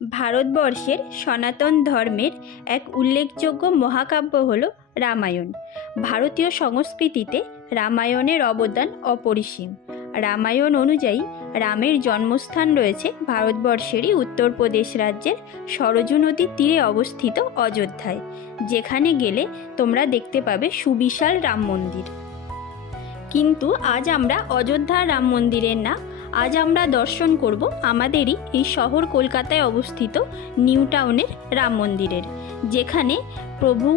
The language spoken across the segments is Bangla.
ভারতবর্ষের সনাতন ধর্মের এক উল্লেখযোগ্য মহাকাব্য হল রামায়ণ। ভারতীয় সংস্কৃতিতে রামায়ণের অবদান অপরিসীম। রামায়ণ অনুযায়ী রামের জন্মস্থান রয়েছে ভারতবর্ষেরই উত্তরপ্রদেশ রাজ্যের সরজু নদীর তীরে অবস্থিত অযোধ্যায়, যেখানে গেলে তোমরা দেখতে পাবে সুবিশাল রাম মন্দির। কিন্তু আজ আমরা অযোধ্যার রাম মন্দিরের না, আজ আমরা দর্শন করব আমাদেরই এই শহর কলকাতায় অবস্থিত নিউ টাউনের রাম মন্দিরের, যেখানে প্রভু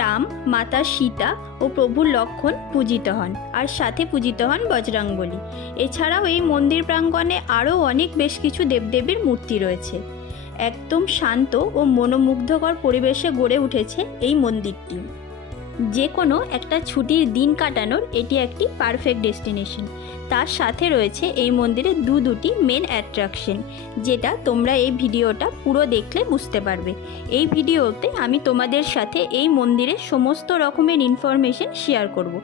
রাম, মাতা সীতা ও প্রভু লক্ষ্মণ পূজিত হন, আর সাথে পূজিত হন বজরংবলী। এছাড়াও এই মন্দির প্রাঙ্গণে আরও অনেক বেশ কিছু দেবদেবীর মূর্তি রয়েছে। একদম শান্ত ও মনোমুগ্ধকর পরিবেশে গড়ে উঠেছে এই মন্দিরটি। যে কোনো একটা ছুটির দিন কাটানোর এটি একটি পারফেক্ট ডেস্টিনেশন। তার সাথে রয়েছে এই মন্দিরে দুটি মেন অ্যাট্রাকশন, যেটা তোমরা এই ভিডিওটা পুরো দেখলে বুঝতে পারবে। এই ভিডিওতে আমি তোমাদের সাথে এই মন্দিরের সমস্ত রকমের ইনফরমেশন শেয়ার করব।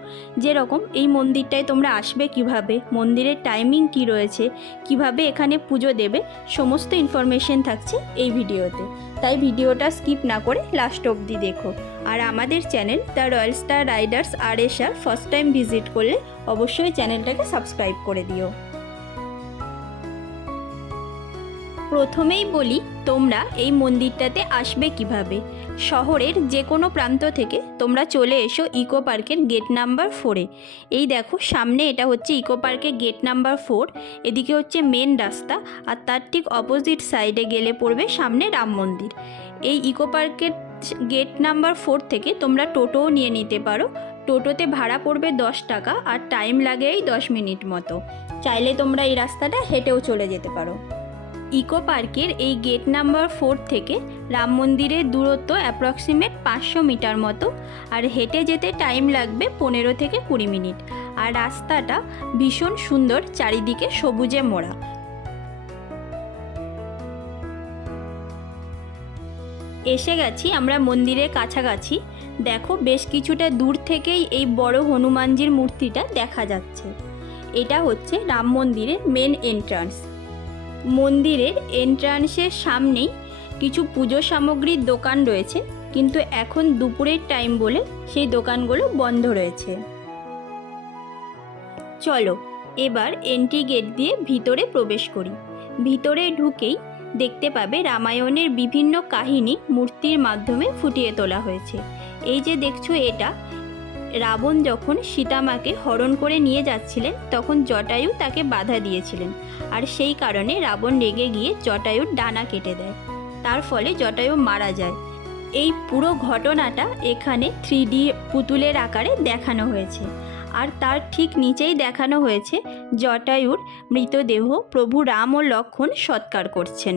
যেরকম এই মন্দিরটায় তোমরা আসবে কিভাবে, মন্দিরের টাইমিং কি রয়েছে, কিভাবে এখানে পুজো দেবে, সমস্ত ইনফরমেশন থাকছে এই ভিডিওতে। তাই ভিডিওটা স্কিপ না করে লাস্ট অবধি দেখো। আর আমাদের channel the royal star Riders RSR first time visit করলে অবশ্যই চ্যানেলটাকে সাবস্ক্রাইব করে দিও। প্রথমেই বলি তোমরা এই মন্দিরটাতে আসবে কিভাবে। শহরের যে কোনো প্রান্ত থেকে তোমরা চলে এসো ইকো পার্কের গেট নাম্বার 4-এ। এই দেখো সামনে এটা হচ্ছে ইকো পার্কের গেট নাম্বার 4, এদিকে হচ্ছে মেন রাস্তা, আর তার ঠিক অপোজিট সাইডে গেলে পড়বে সামনে রাম মন্দির। এই ইকো পার্কের গেট নাম্বার 4 থেকে তোমরা টোটোও নিয়ে নিতে পারো। টোটোতে ভাড়া পড়বে 10 টাকা, আর টাইম লাগে এই 10 মিনিট মতো। চাইলে তোমরা এই রাস্তাটা হেঁটেও চলে যেতে পারো। ইকো পার্কের এই গেট নাম্বার 4 থেকে রাম মন্দিরের দূরত্ব অ্যাপ্রক্সিমেট 500 মিটার মতো, আর হেঁটে যেতে টাইম লাগবে 15 থেকে 20 মিনিট। আর রাস্তাটা ভীষণ সুন্দর, চারিদিকে সবুজে মোড়া। এসে গেছি আমরা মন্দিরের কাছাকাছি। দেখো বেশ কিছুটা দূর থেকেই এই বড় হনুমানজির মূর্তিটা দেখা যাচ্ছে। এটা হচ্ছে রাম মন্দিরের মেন এন্ট্রান্স। মন্দিরের এন্ট্রান্সের সামনেই কিছু পুজো সামগ্রীর দোকান রয়েছে, কিন্তু এখন দুপুরের টাইম বলে সেই দোকানগুলো বন্ধ রয়েছে। চলো এবার এন্ট্রি গেট দিয়ে ভিতরে প্রবেশ করি। ভিতরে ঢুকেই দেখতে পাবে রামায়ণের বিভিন্ন কাহিনী মূর্তির মাধ্যমে ফুটিয়ে তোলা হয়েছে। এই যে দেখছো, এটা রাবণ যখন সীতামাকে হরণ করে নিয়ে যাচ্ছিলেন তখন জটায়ু তাকে বাধা দিয়েছিলেন, আর সেই কারণে রাবণ রেগে গিয়ে জটায়ুর ডানা কেটে দেয়। তার ফলে জটায়ু মারা যায়। এই পুরো ঘটনাটা এখানে 3D পুতুলের আকারে দেখানো হয়েছে। আর তার ঠিক নিচেই দেখানো হয়েছে জটায়ুর মৃতদেহ প্রভু রাম ও লক্ষ্মণ সৎকার করছেন।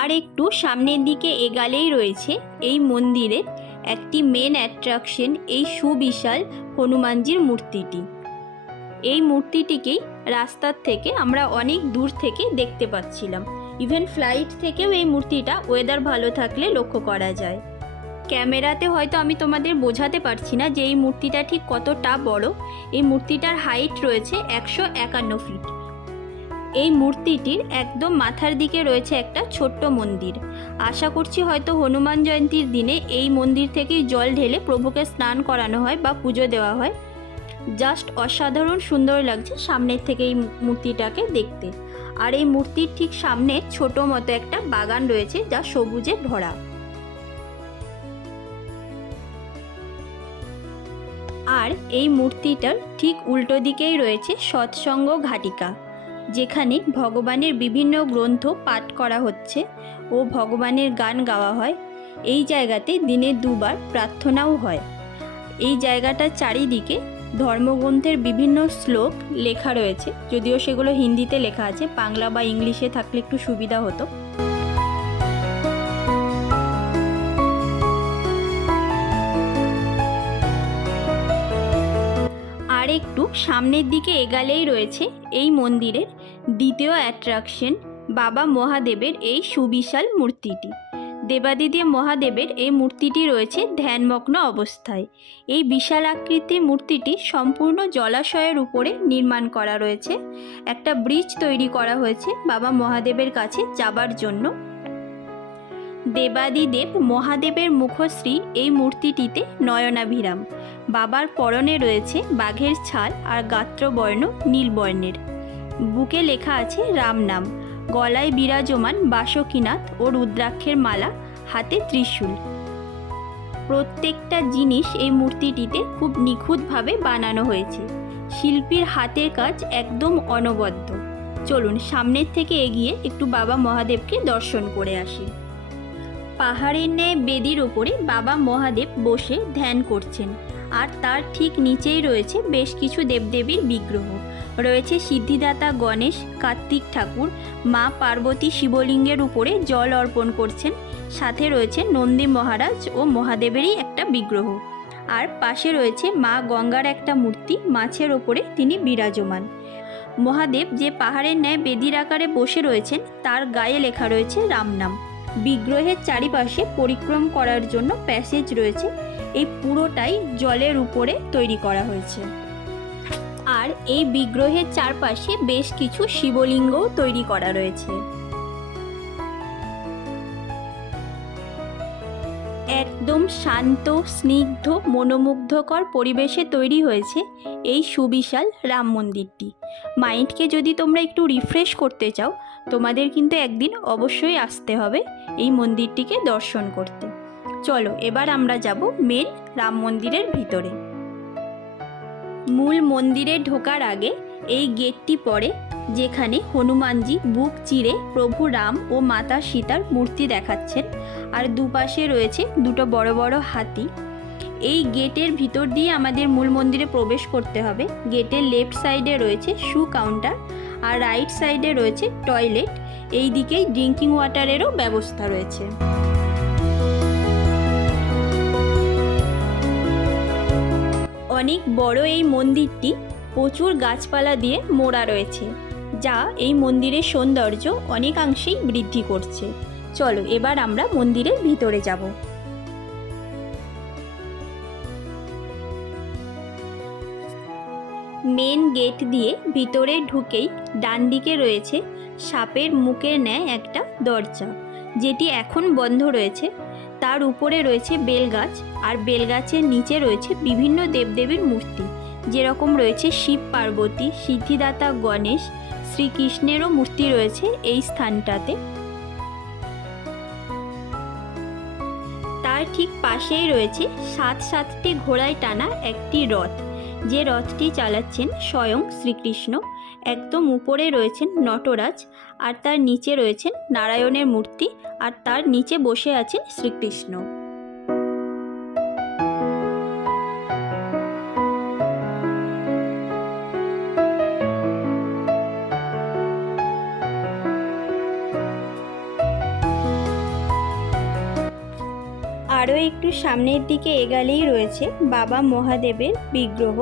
আর একটু সামনের দিকে এগালেই রয়েছে এই মন্দিরের একটি মেন অ্যাট্রাকশন, এই সুবিশাল হনুমানজির মূর্তিটি। এই মূর্তিটিকেই রাস্তার থেকে আমরা অনেক দূর থেকে দেখতে পাচ্ছিলাম। ইভেন ফ্লাইট থেকেও এই মূর্তিটা ওয়েদার ভালো থাকলে লক্ষ্য করা যায়। ক্যামেরাতে হয়তো আমি তোমাদের বোঝাতে পারছি না যে এই মূর্তিটা ঠিক কতটা বড়। এই মূর্তিটার হাইট রয়েছে 151 ফিট। এই মূর্তিটির একদম মাথার দিকে রয়েছে একটা ছোট্ট মন্দির। আশা করছি হয়তো হনুমান জয়ন্তীর দিনে এই মন্দির থেকেই জল ঢেলে প্রভুকে স্নান করানো হয় বা পুজো দেওয়া হয়। জাস্ট অসাধারণ সুন্দর লাগছে সামনের থেকে এই মূর্তিটাকে দেখতে। আর এই মূর্তির ঠিক সামনে ছোট মতো একটা বাগান রয়েছে যা সবুজে ভরা। আর এই মূর্তিটার ঠিক উল্টো দিকেই রয়েছে সৎসঙ্গ ঘাটিকা, যেখানে ভগবানের বিভিন্ন গ্রন্থ পাঠ করা হচ্ছে ও ভগবানের গান গাওয়া হয়। এই জায়গাতে দিনে 2 বার প্রার্থনাও হয়। এই জায়গাটার চারিদিকে ধর্মগ্রন্থের বিভিন্ন শ্লোক লেখা রয়েছে, যদিও সেগুলো হিন্দিতে লেখা আছে, বাংলা বা ইংলিশে থাকলে একটু সুবিধা হতো। আর একটু সামনের দিকে এগালেই রয়েছে এই মন্দিরের দ্বিতীয় অ্যাট্রাকশন, বাবা মহাদেবের এই সুবিশাল মূর্তিটি। দেবাদিদেব মহাদেবের এই মূর্তিটি রয়েছে ধ্যানমগ্ন অবস্থায়। এই বিশাল আকৃতির মূর্তিটি সম্পূর্ণ জলাশয়ের উপরে নির্মাণ করা রয়েছে। একটা ব্রিজ তৈরি করা হয়েছে বাবা মহাদেবের কাছে যাবার জন্য। দেবাদিদেব মহাদেবের মুখশ্রী এই মূর্তিটিতে নয়নাভিরাম। বাবার পরনে রয়েছে বাঘের ছাল আর গাত্রবর্ণ নীলবর্ণের। বুকে লেখা আছে রাম নাম। গলায় বিরাজমান বাসুকীনাথ ও রুদ্রাক্ষের মালা, হাতে ত্রিশূল। প্রত্যেকটা জিনিস এই মূর্তিটিতে খুব নিখুঁতভাবে বানানো হয়েছে। শিল্পীর হাতের কাজ একদম অনবদ্য। চলুন সামনের থেকে এগিয়ে একটু বাবা মহাদেবকে দর্শন করে আসি। পাহাড়ের ন্যায় বেদির ওপরে বাবা মহাদেব বসে ধ্যান করছেন, আর তার ঠিক নিচেই রয়েছে বেশ কিছু দেবদেবীর বিগ্রহ। রয়েছে সিদ্ধিদাতা গণেশ, কার্তিক ঠাকুর, মা পার্বতী শিবলিঙ্গের উপরে জল অর্পণ করছেন। সাথে রয়েছে নন্দী মহারাজ ও মহাদেবেরই একটা বিগ্রহ। আর পাশে রয়েছে মা গঙ্গার একটা মূর্তি, মাছের ওপরে তিনি বিরাজমান। মহাদেব যে পাহাড়ের ন্যায় বেদির আকারে বসে রয়েছেন তার গায়ে লেখা রয়েছে রাম নাম। বিগ্রহের চারিপাশে পরিক্রম করার জন্য প্যাসেজ রয়েছে। এই পুরোটাই জলের উপরে তৈরি করা হয়েছে। আর এই বিগ্রহের চারপাশে বেশ কিছু শিবলিঙ্গও তৈরি করা রয়েছে। একদম শান্ত, স্নিগ্ধ, মনোমুগ্ধকর পরিবেশে তৈরি হয়েছে এই সুবিশাল রাম মন্দিরটি। মাইন্ডকে যদি তোমরা একটু রিফ্রেশ করতে চাও, তোমাদের কিন্তু একদিন অবশ্যই আসতে হবে এই মন্দিরটিকে দর্শন করতে। চলো এবার আমরা যাব মেন রাম মন্দিরের ভিতরে। মূল মন্দিরে ঢোকার আগে এই গেটটি পড়ে, যেখানে হনুমানজি বুক চিরে প্রভু রাম ও মাতা সীতার মূর্তি দেখাচ্ছেন। আর দুপাশে রয়েছে দুটো বড় বড় হাতি। এই গেটের ভিতর দিয়ে আমাদের মূল মন্দিরে প্রবেশ করতে হবে। গেটের লেফট সাইডে রয়েছে শু কাউন্টার, আর রাইট সাইডে রয়েছে টয়লেট। এই দিকেই ড্রিঙ্কিং ওয়াটারেরও ব্যবস্থা রয়েছে। অনেক বড় এই মন্দিরটি প্রচুর গাছপালা দিয়ে মোড়া রয়েছে, যা এই মন্দিরের সৌন্দর্য অনেকাংশেই বৃদ্ধি করছে। চলো এবার আমরা মন্দিরের ভিতরে যাব। মেন গেট দিয়ে ভিতরে ঢুকেই ডান দিকে রয়েছে সাপের মুখের ন্যায় একটা দরজা, যেটি এখন বন্ধ রয়েছে। তার উপরে রয়েছে বেলগাছ, আর বেলগাছের নিচে রয়েছে বিভিন্ন দেবদেবীর মূর্তি, যেরকম রয়েছে শিব পার্বতী, সিদ্ধিদাতা গণেশ, শ্রীকৃষ্ণেরও মূর্তি রয়েছে এই স্থানটাতে। তার ঠিক পাশেই রয়েছে 7-7টি ঘোড়ায় টানা একটি রথ, যে রথটি চালাচ্ছেন স্বয়ং শ্রীকৃষ্ণ। একদম উপরে রয়েছেন নটরাজ, আর তার নিচে রয়েছেন নারায়ণের মূর্তি, আর তার নিচে বসে আছেন শ্রীকৃষ্ণ। আরও একটু সামনের দিকে এগালেই রয়েছে বাবা মহাদেবের বিগ্রহ,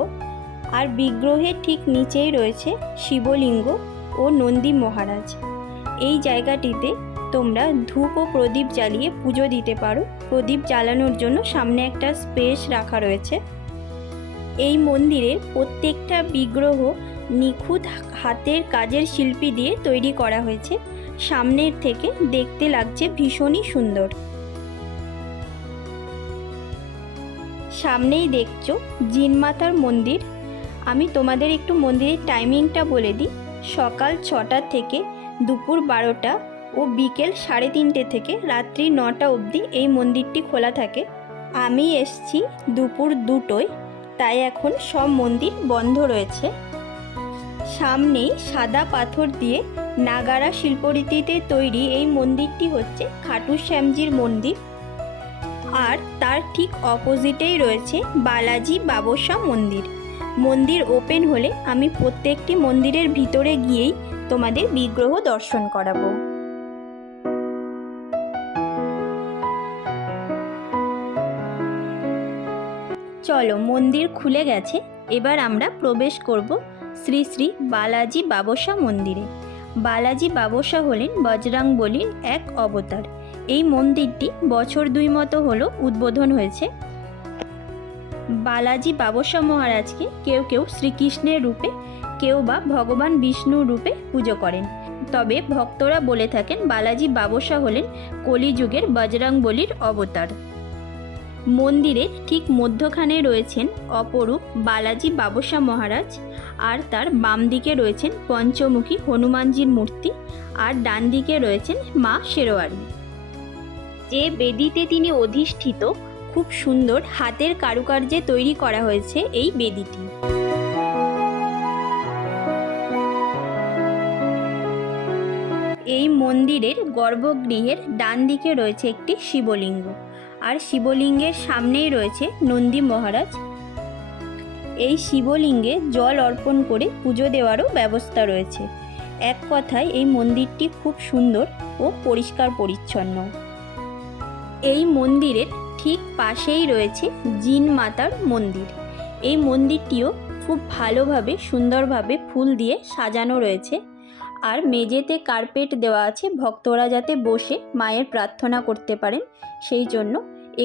আর বিগ্রহের ঠিক নিচেই রয়েছে শিবলিঙ্গ ও নন্দী মহারাজ। এই জায়গাটিতে তোমরা ধূপ ও প্রদীপ জ্বালিয়ে পুজো দিতে পারো। প্রদীপ জ্বালানোর জন্য সামনে একটা স্পেস রাখা রয়েছে। এই মন্দিরের প্রত্যেকটা বিগ্রহ নিখুঁত হাতের কাজের শিল্পী দিয়ে তৈরি করা হয়েছে। সামনের থেকে দেখতে লাগছে ভীষণই সুন্দর। সামনেই দেখছো জিনমাতার মন্দির। আমি তোমাদের একটু মন্দিরের টাইমিংটা বলে দিই। সকাল 6টা থেকে দুপুর 12টা ও বিকেল 3:30 থেকে রাত্রি 9টা অবধি এই মন্দিরটি খোলা থাকে। আমি এসছি দুপুর 2টোয়, তাই এখন সব মন্দির বন্ধ রয়েছে। সামনেই সাদা পাথর দিয়ে নাগারা শিল্পরীতিতে তৈরি এই মন্দিরটি হচ্ছে খাটু শ্যামজির মন্দির। আর তার ঠিক অপোজিটেই রয়েছে বালাজি বাবসা মন্দির। মন্দির ওপেন হলে আমি প্রত্যেকটি মন্দিরের ভিতরে গিয়েই তোমাদের বিগ্রহ দর্শন করাবো। চলো, মন্দির খুলে গেছে। এবার আমরা প্রবেশ করব শ্রী শ্রী বালাজি বাবসা মন্দিরে। বালাজি বাবসা হলেন বজরংবলীর এক অবতার। এই মন্দিরটি বছর 2 মতো হলো উদ্বোধন হয়েছে। বালাজি বাবসা মহারাজকে কেউ কেউ শ্রীকৃষ্ণের রূপে, কেউ বা ভগবান বিষ্ণুর রূপে পুজো করেন। তবে ভক্তরা বলে থাকেন বালাজি বাবসা হলেন কলিযুগের বজরংবলীর অবতার। মন্দিরের ঠিক মধ্যখানে রয়েছেন অপরূপ বালাজি বাবসা মহারাজ, আর তার বাম দিকে রয়েছেন পঞ্চমুখী হনুমানজির মূর্তি, আর ডান দিকে রয়েছেন মা শেরোয়ারি। যে বেদিতে তিনি অধিষ্ঠিত, খুব সুন্দর হাতের কারুকার্যে তৈরি করা হয়েছে এই বেদিটি। এই মন্দিরের গর্ভগৃহের ডান দিকে রয়েছে একটি শিবলিঙ্গ, আর শিবলিঙ্গের সামনেই রয়েছে নন্দী মহারাজ। এই শিবলিঙ্গে জল অর্পণ করে পুজো দেওয়ারও ব্যবস্থা রয়েছে। এক কথায় এই মন্দিরটি খুব সুন্দর ও পরিষ্কার পরিচ্ছন্ন। এই মন্দিরের ঠিক পাশেই রয়েছে জিন মাতার মন্দির। এই মন্দিরটিও খুব ভালোভাবে সুন্দরভাবে ফুল দিয়ে সাজানো রয়েছে, আর মেঝেতে কার্পেট দেওয়া আছে ভক্তরা যাতে বসে মায়ের প্রার্থনা করতে পারেন, সেই জন্য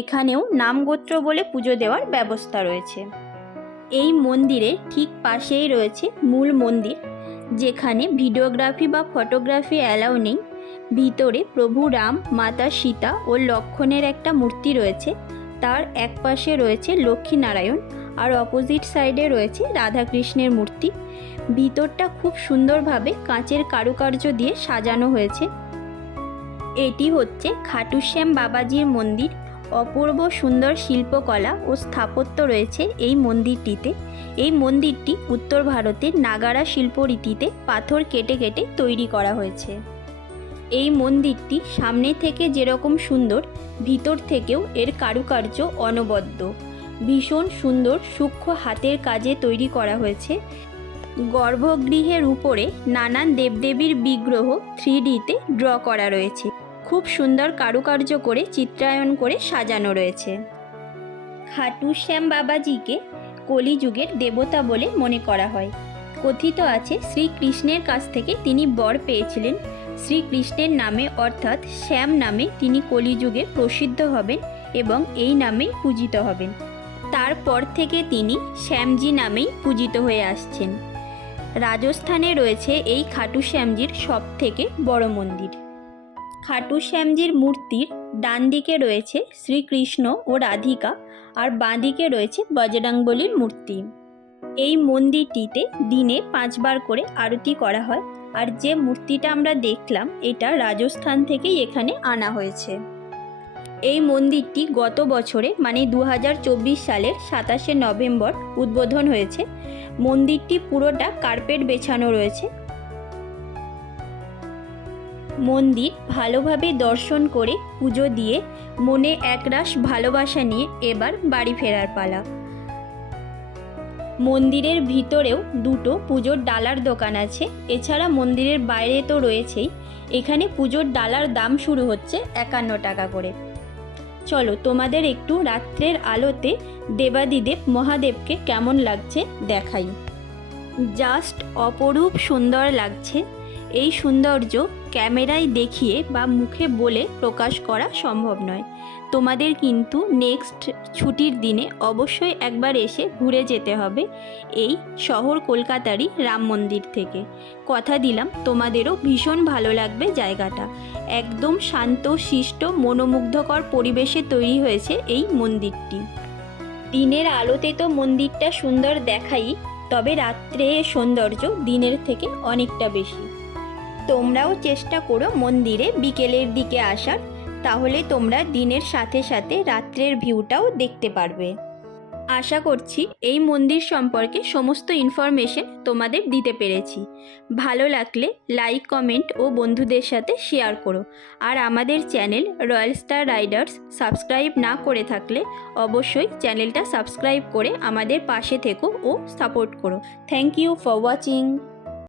এখানেও নামগোত্র বলে পুজো দেওয়ার ব্যবস্থা রয়েছে। এই মন্দিরে ঠিক পাশেই রয়েছে মূল মন্দির, যেখানে ভিডিওগ্রাফি বা ফটোগ্রাফি অ্যালাউ নেই। ভিতরে প্রভু রাম, মাতা সীতা ও লক্ষ্মণের একটা মূর্তি রয়েছে, তার এক পাশে রয়েছে লক্ষ্মীনারায়ণ, আর অপোজিট সাইডে রয়েছে রাধাকৃষ্ণের মূর্তি। ভিতরটা খুব সুন্দরভাবে কাঁচের কারুকার্য দিয়ে সাজানো হয়েছে। এটি হচ্ছে খাটু শ্যাম বাবাজির মন্দির। অপূর্ব সুন্দর শিল্পকলা ও স্থাপত্য রয়েছে এই মন্দিরটিতে। এই মন্দিরটি উত্তর ভারতের নাগারা শিল্পরীতিতে পাথর কেটে কেটে তৈরি করা হয়েছে। এই মন্দিরটি সামনে থেকে যেরকম সুন্দর, ভিতর থেকেও এর কারুকার্য অনবদ্য। ভীষণ সুন্দর সূক্ষ্ম হাতের কাজে তৈরি করা হয়েছে। গর্ভগৃহের উপরে নানান দেবদেবীর বিগ্রহ 3Dতে ড্র করা রয়েছে। খুব সুন্দর কারুকার্য করে চিত্রায়ন করে সাজানো রয়েছে। খাটু শ্যাম বাবাজিকে কলিযুগের দেবতা বলে মনে করা হয়। কথিত আছে শ্রীকৃষ্ণের কাছ থেকে তিনি বর পেয়েছিলেন। শ্রীকৃষ্ণের নামে অর্থাৎ শ্যাম নামে তিনি কলিযুগে প্রসিদ্ধ হবেন এবং এই নামেই পূজিত হবেন। তারপর থেকে তিনি শ্যামজি নামেই পূজিত হয়ে আসছেন। রাজস্থানে রয়েছে এই খাটু শ্যামজির সবথেকে বড় মন্দির। খাটু শ্যামজির মূর্তির ডান দিকে রয়েছে শ্রীকৃষ্ণ ও রাধিকা, আর বাঁ দিকে রয়েছে বজরংবলীর মূর্তি। এই মন্দিরটিতে দিনে 5 বার করে আরতি করা হয়, আর যে মূর্তিটা আমরা দেখলাম এটা রাজস্থান থেকেই এখানে আনা হয়েছে। এই মন্দিরটি গত বছরে মানে 2024 সালের 27শে নভেম্বর উদ্বোধন হয়েছে। মন্দিরটি পুরোটা কার্পেট বেছানো রয়েছে। মন্দির ভালোভাবে দর্শন করে পুজো দিয়ে মনে একরাশ ভালোবাসা নিয়ে এবার বাড়ি ফেরার পালা। মন্দিরের ভিতরেও 2টো পুজোর ডালার দোকান আছে। এছাড়া মন্দিরের বাইরে তো রয়েছেই। এখানে পুজোর ডালার দাম শুরু হচ্ছে 51 টাকা করে। চলো তোমাদের একটু রাত্রের আলোতে দেবাদিদেব মহাদেবকে কেমন লাগছে দেখাই। জাস্ট অপরূপ সুন্দর লাগছে। এই সৌন্দর্য ক্যামেরায় দেখিয়ে বা মুখে বলে প্রকাশ করা সম্ভব নয়। তোমাদের কিন্তু নেক্সট ছুটির দিনে অবশ্যই একবার এসে ঘুরে যেতে হবে এই শহর কলকাতারই রাম মন্দির থেকে। কথা দিলাম তোমাদেরও ভীষণ ভালো লাগবে জায়গাটা। একদম শান্ত শিষ্ট মনোমুগ্ধকর পরিবেশে তৈরি হয়েছে এই মন্দিরটি। দিনের আলোতে তো মন্দিরটা সুন্দর দেখাই, তবে রাত্রে সৌন্দর্য দিনের থেকে অনেকটা বেশি। তোমরাও চেষ্টা করো মন্দিরে বিকেলের দিকে আসার, তাহলে তোমরা দিনের সাথে সাথে রাত্রের ভিউটাও দেখতে পারবে। আশা করছি এই মন্দির সম্পর্কে সমস্ত ইনফরমেশন তোমাদের দিতে পেরেছি। ভালো লাগলে লাইক, কমেন্ট ও বন্ধুদের সাথে শেয়ার করো। আর আমাদের channel royal star Riders subscribe না করে থাকলে অবশ্যই চ্যানেলটা সাবস্ক্রাইব করে আমাদের পাশে থেকো ও সাপোর্ট করো। Thank you for watching.